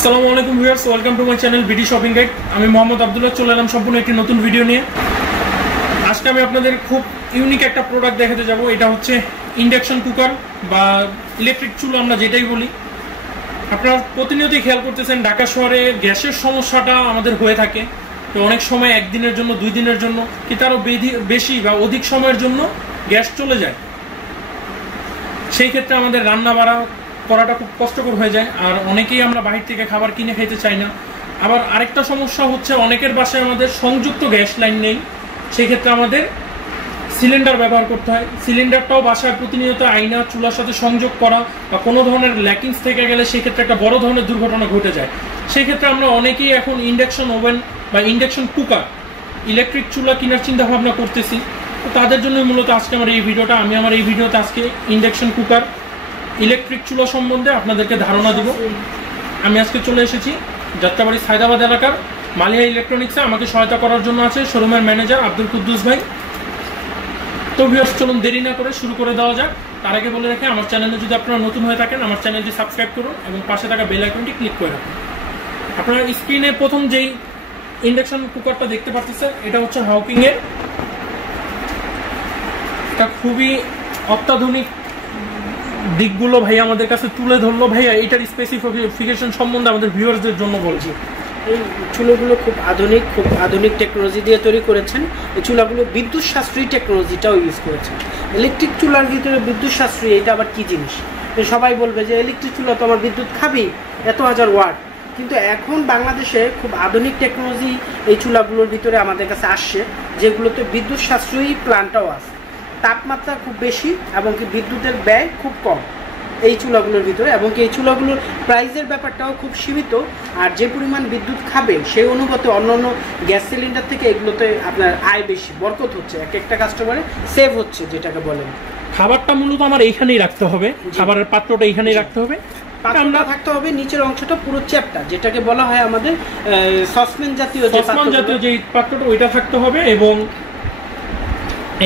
আসসালামু আলাইকুম viewers, welcome to my channel BD shopping guide. আমি মোহাম্মদ আব্দুল্লাহ চলে এলাম সম্পূর্ণ একটি নতুন ভিডিও নিয়ে। আজকে আমি আপনাদের খুব ইউনিক একটা প্রোডাক্ট দেখাতে যাব। এটা হচ্ছে ইন্ডাকশন কুকার বা ইলেকট্রিক চুলা, আমরা যেটাই বলি। আপনারা প্রতিনিয়তই খেয়াল করতেছেন ঢাকা শহরে গ্যাসের সমস্যাটা আমাদের হয়ে থাকে। তো অনেক সময় একদিনের জন্য, 2 দিনের জন্য কি তারও বেশি বা অধিক সময়ের জন্য গ্যাস চলে যায়। সেই ক্ষেত্রে আমাদের রান্না বাড়া করাটা খুব কষ্টকর হয়ে যায়, আর অনেকেই আমরা বাহির থেকে খাবার কিনে খেতে চাই না। আবার আরেকটা সমস্যা হচ্ছে অনেকের বাসায় আমাদের সংযুক্ত গ্যাস লাইন নেই, সেই ক্ষেত্রে আমাদের সিলিন্ডার ব্যবহার করতে হয়। সিলিন্ডারটাও বাসায় প্রতিনিয়ত আয়না চুলার সাথে সংযোগ করা বা কোনো ধরনের ল্যাকিংস থেকে গেলে সেই ক্ষেত্রে একটা বড় ধরনের দুর্ঘটনা ঘটে যায়। সেই ক্ষেত্রে আমরা অনেকেই এখন ইন্ডাকশন ওভেন বা ইন্ডাকশন কুকার, ইলেকট্রিক চুলা কেনার চিন্তা ভাবনা করতেছি। তো তাদের জন্য মূলত আজকে আমার এই ভিডিওটা। আমি আমার এই ভিডিওতে আজকে ইন্ডাকশন কুকার, ইলেকট্রিক চুলা সম্বন্ধে আপনাদেরকে ধারণা দিব। আমি আজকে চলে এসেছি যাত্রাবাড়ি সায়দাবাদ এলাকার মালিয়া ইলেকট্রনিক্সে। আমাকে সহায়তা করার জন্য আছে শোরুমের ম্যানেজার আব্দুল কুদ্দুস ভাই। তো ভিউয়ার্স, চলুন দেরি না করে শুরু করে দেওয়া যাক। তার আগে বলে রাখি, আমার চ্যানেলে যদি আপনারা নতুন হয়ে থাকেন, আমার চ্যানেলটি সাবস্ক্রাইব করুন এবং পাশে থাকা বেল আইকনটি ক্লিক করে রাখুন। আপনারা স্ক্রিনে প্রথম যেই ইন্ডাকশন কুকারটা দেখতে পাচ্ছেন, এটা হচ্ছে হাউকিংয়ের। এটা খুবই অত্যাধুনিক দিকগুলো ভাইয়া আমাদের কাছে তুলে ধরলো। ভাইয়া এটার স্পেসিফিকেশন সম্বন্ধে আমাদের ভিউয়ার্সদের জন্য বলছি। এই চুলাগুলো খুব আধুনিক টেকনোলজি দিয়ে তৈরি করেছেন। এই চুলাগুলো বিদ্যুৎ সাশ্রয়ী টেকনোলজিটাও ইউজ করেছেন। ইলেকট্রিক চুলার ভিতরে বিদ্যুৎ সাশ্রয়ী, এটা আবার কি জিনিস? সবাই বলবে যে ইলেকট্রিক চুলা তো আমার বিদ্যুৎ খাবেই, এত হাজার ওয়াট। কিন্তু এখন বাংলাদেশে খুব আধুনিক টেকনোলজি এই চুলাগুলোর ভিতরে আমাদের কাছে আসছে, যেগুলোতে বিদ্যুৎ সাশ্রয়ী প্ল্যান্টও আছে, তাপমাত্রা খুব বেশি এবং কি বিদ্যুতের ব্যয় খুব কম এই চুলাগুলোর ভিতরে। এবং কি এই চুলাগুলোর প্রাইসের ব্যাপারটাও খুব সীমিত। আর যে পরিমাণ বিদ্যুৎ খাবে সেই অনুপাতে অন্যান্য গ্যাস সিলিন্ডার থেকে এগুলোতে আপনার আয় বেশি, বরকত হচ্ছে, একটা কাস্টমারে সেভ হচ্ছে, যেটাকে বলেন। খাবারটা মূলত আমার এইখানেই রাখতে হবে, খাবারের পাত্রটা এইখানেই রাখতে হবে, পাত্রটা থাকতে হবে নিচের অংশটা পুরো চ্যাপটা, যেটাকে বলা হয় আমাদের সসপ্যান জাতীয় যে পাত্রটা, ওইটা থাকতে হবে। এবং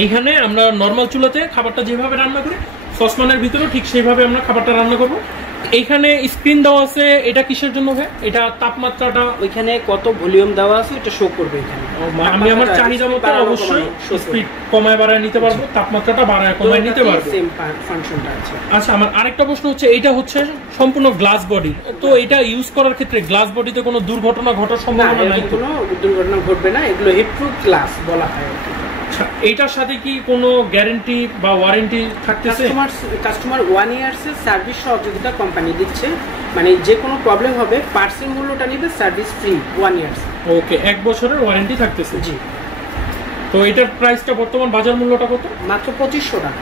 এইখানে আমরা নর্মাল চুলাতে খাবারটা যেভাবে রান্না করি, সসপ্যানের ভিতরেও ঠিক সেইভাবে আমরা খাবারটা রান্না করব। এইখানে স্ক্রিন দেওয়া আছে, এটা কিসের জন্য হয়? এটা তাপমাত্রাটা, ওইখানে কত ভলিউম দেওয়া আছে এটা শো করবে এখানে। আমি আমার চাহিদা মতো অবশ্যই স্পিড কমায় বাড়ায় নিতে পারবো, তাপমাত্রাটা বাড়ায় কমায় নিতে পারবো। সেম ফাংশনটা আছে। আচ্ছা, আমার আরেকটা প্রশ্ন হচ্ছে, এটা হচ্ছে সম্পূর্ণ গ্লাস বডি, তো এটা ইউজ করার ক্ষেত্রে গ্লাস বডিতে কোনো দুর্ঘটনা ঘটার সম্ভাবনা নাই? কোনো দুর্ঘটনা ঘটবে না, এগুলো হিটপ্রুফ গ্লাস বলা হয়। এইটার সাথে কি কোনো গ্যারান্টি বা ওয়ারেন্টি থাকতেছে? কাস্টমার 1 ইয়ার্সের সার্ভিস সহযোগিতা কোম্পানি দিচ্ছে, মানে যে কোনো প্রবলেম হবে পার্সেল মূল্যটা নিবে, সার্ভিস ফ্রি 1 ইয়ার্স। ওকে, 1 বছরের ওয়ারেন্টি থাকতেছে। জি। তো এটার প্রাইসটা বর্তমান বাজার মূল্যটা কত? মাত্র 2500 টাকা।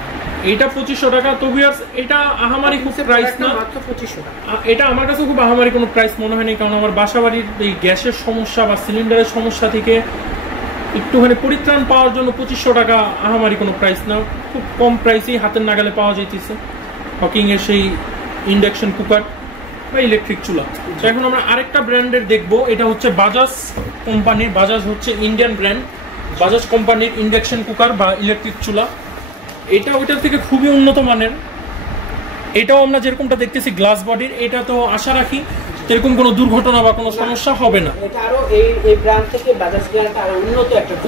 এইটা 2500 টাকা। তো ভিউয়ার্স, এটা আহামারি খুব প্রাইস না, মাত্র 2500 টাকা। এটা আমার কাছে খুব আহামারি কোনো প্রাইস মনে হয়নি, কারণ আমার বাসাবাড়ির এই গ্যাসের সমস্যা বা সিলিন্ডারের সমস্যা থেকে একটুখানি পরিত্রাণ পাওয়ার জন্য 2500 টাকা আহামারি কোনো প্রাইস না, খুব কম প্রাইসেই হাতের নাগালে পাওয়া যাইতেছে হকিংয়ের সেই ইন্ডাকশন কুকার বা ইলেকট্রিক চুলা। তো এখন আমরা আরেকটা ব্র্যান্ডের দেখবো। এটা হচ্ছে বাজাজ কোম্পানির, বাজাজ হচ্ছে ইন্ডিয়ান ব্র্যান্ড, বাজাজ কোম্পানির ইন্ডাকশন কুকার বা ইলেকট্রিক চুলা। এটা ওইটার থেকে খুবই উন্নত মানের। এটাও আমরা যেরকমটা দেখতেছি গ্লাস বডির, এটা তো আশা রাখি এরকম কোনো দুর্ঘটনা বা কোনো সমস্যা হবে না। এটা আরো এই ব্র্যান্ড থেকে বাজাজ ব্র্যান্ড আরো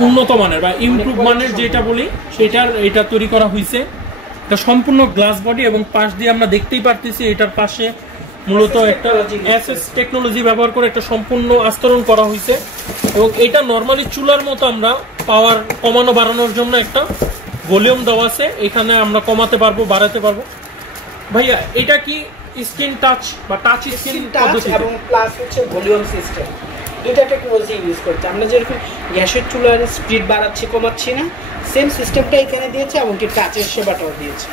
উন্নত মানের বা ইমপ্রুভ মানের যেটা বলি, সেটার এটা তৈরি করা হয়েছে। এটা সম্পূর্ণ গ্লাস বডি এবং পাশ দিয়ে আমরা দেখতেই পারতেছি এটার পাশে মূলত একটা এসএস টেকনোলজি ব্যবহার করে একটা সম্পূর্ণ আস্তরণ করা হয়েছে। এবং এটা নর্মালি চুলার মতো আমরা পাওয়ার কমানো বাড়ানোর জন্য একটা ভলিউম দেওয়া আছে, এখানে আমরা কমাতে পারবো, বাড়াতে পারবো। ভাইয়া, এটা কি স্ক্রিন টাচ বা টাচ স্ক্রিন পদ্ধতি এবং প্লাস হচ্ছে ভলিউম সিস্টেম, দুইটা টেকনোলজি ইউজ করতে। আমরা যেরকম গ্যাসের চুলার স্পিড বাড়াচ্ছি কমাচ্ছি না, সেম সিস্টেমটা এখানে দিয়েছে এবং কি টাচের সেবাটাও দিয়েছে।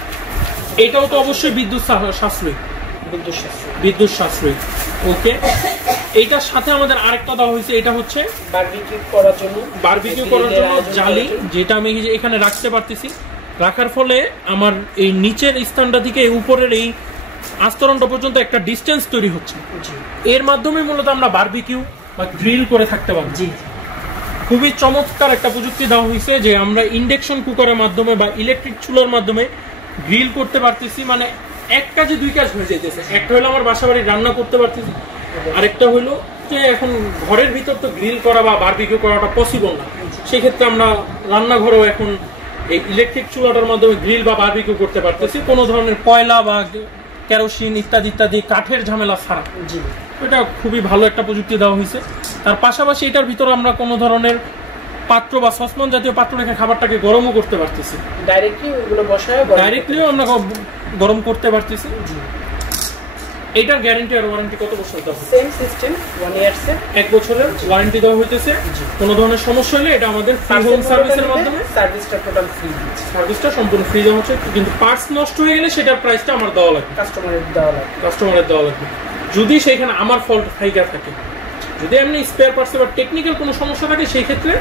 এটাও তো অবশ্যই বিদ্যুৎ সাশ্রয়ী। ওকে, এইটার সাথে আমাদের আরেকটা দেওয়া হয়েছে, এটা হচ্ছে বারবিকিউ করার জন্য জালি, যেটা আমি এখানে রাখতে পারতেছি। রাখার ফলে আমার এই নিচের স্থানটা থেকে উপরের এই আস্তরণটা পর্যন্ত একটা ডিস্টেন্স তৈরি হচ্ছে। এর মাধ্যমে মূলত আমরা বারবিকিউ বা গ্রিল করে থাকতে পারবো। খুবই চমৎকার একটা প্রযুক্তি দেওয়া হয়েছে, যে আমরা ইন্ডাকশন কুকারের মাধ্যমে বা ইলেকট্রিক চুলার মাধ্যমে গ্রিল করতে পারতেছি। মানে এক কাজে 2 কাজ হয়ে যাইতেছে। একটা হলো আমার বাসা বাড়ি রান্না করতে পারতেছি, আরেকটা হলো যে এখন ঘরের ভিতর তো গ্রিল করা বা বারবিকিউ করাটা পসিবল না, সেই ক্ষেত্রে আমরা রান্নাঘরেও এখন এই ইলেকট্রিক চুলাটার মাধ্যমে গ্রিল বা বারবিকিউ করতে পারতেছি, কোনো ধরনের কয়লা বা কেরোসিন ইত্যাদি ইত্যাদি কাঠের ঝামেলা ছাড়া। এটা খুবই ভালো একটা প্রযুক্তি দেওয়া হয়েছে। তার পাশাপাশি এটার ভিতরে আমরা কোনো ধরনের পাত্র বা সসমান জাতীয় পাত্র রেখে খাবারটাকে গরমও করতে পারতেছি, ডাইরেক্টলিও আমরা গরম করতে পারতেছি। এইটার গ্যারান্টি আর ওয়ারেন্টি কত বছর দেওয়া? সেম সিস্টেম 1 ইয়ার্স এর 1 বছরের ওয়ারেন্টি দেওয়া হইতেছে। কোনো ধরনের সমস্যা হলে এটা আমাদের ফ্রি হোম সার্ভিসের মাধ্যমে সার্ভিসটা টোটাল ফ্রি দিচ্ছি, সার্ভিসটা সম্পূর্ণ ফ্রি দেওয়া হচ্ছে। কিন্তু পার্টস নষ্ট হয়ে গেলে সেটার প্রাইসটা আমার দেওয়া লাগবে, কাস্টমারের দেওয়া লাগবে যদি সেখানে আমার ফল্ট ফাইকা থাকে। যদি এমনি স্পেয়ার পার্টস বা টেকনিক্যাল কোনো সমস্যা থাকে সেই ক্ষেত্রে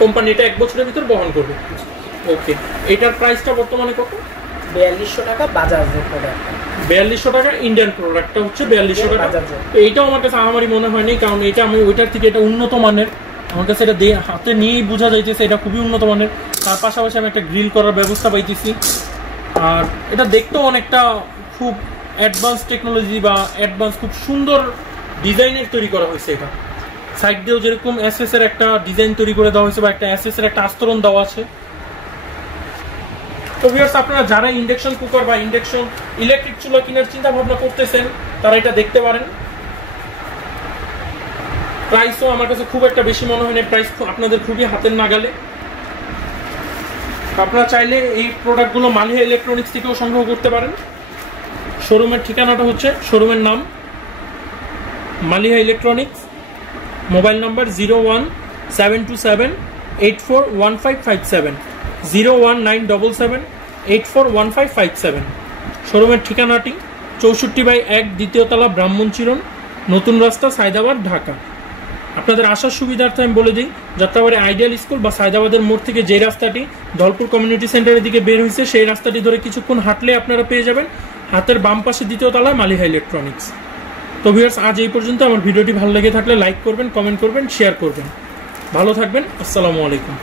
কোম্পানি এটা 1 বছরের ভিতর বহন করবে। ওকে, এটার প্রাইসটা বর্তমানে কত? 4200 টাকা বাজাজের প্রোডাক্ট। 4200 টাকা ইন্ডিয়ান প্রোডাক্টটা হচ্ছে 4200 টাকা। তো এইটাও আমার কাছে আমারই মনে হয়নি, কারণ এটা আমি ওইটার থেকে এটা উন্নত মানের, আমার কাছে এটা হাতে নিয়েই বোঝা যাইতেছে এটা খুবই উন্নত মানের। তার পাশাপাশি আমি একটা গ্রিল করার ব্যবস্থা পাইতেছি, আর এটা দেখতেও অনেকটা খুব অ্যাডভান্স টেকনোলজি বা অ্যাডভান্স খুব সুন্দর ডিজাইনের তৈরি করা হয়েছে। এটা সাইড দিয়েও যেরকম এসএস এর একটা ডিজাইন তৈরি করে দেওয়া হয়েছে বা একটা এসএস এর একটা আস্তরণ দেওয়া আছে। তো ভিউয়ার্স, আপনারা যারা ইন্ডাকশন কুকার বা ইন্ডাকশন ইলেকট্রিক চুলা কেনার চিন্তা ভাবনা করতেছেন তারা এটা দেখতে পারেন। প্রাইসও আমার কাছে খুব একটা বেশি মনে হয় না, প্রাইস আপনাদের খুবই হাতের নাগালে। আপনারা চাইলে এই প্রোডাক্টগুলো মালিহা ইলেকট্রনিক্স থেকেও সংগ্রহ করতে পারেন। শোরুমের ঠিকানাটা হচ্ছে, শোরুমের নাম মালিহা ইলেকট্রনিক্স, মোবাইল নাম্বার 01727841557, 01977841557। শোরুমের ঠিকানাটি 64/1 দ্বিতীয় তলা, ব্রাহ্মণচিরণ, নতুন রাস্তা, সায়দাবাদ, ঢাকা। আপনাদের আসার সুবিধার্থে আমি বলে দিই, যাত্রাবাড়ি আইডিয়াল স্কুল বা সায়দাবাদের মোড় থেকে যে রাস্তাটি ধলপুর কমিউনিটি সেন্টারের দিকে বের হয়েছে সেই রাস্তাটি ধরে কিছুক্ষণ হাঁটলে আপনারা পেয়ে যাবেন হাতের বাম পাশে দ্বিতীয় তলায় মালিহা ইলেকট্রনিক্স। তো ভিউয়ার্স, আজ এই পর্যন্ত। আমার ভিডিওটি ভালো লেগে থাকলে লাইক করবেন, কমেন্ট করবেন, শেয়ার করবেন। ভালো থাকবেন। আসসালামু আলাইকুম।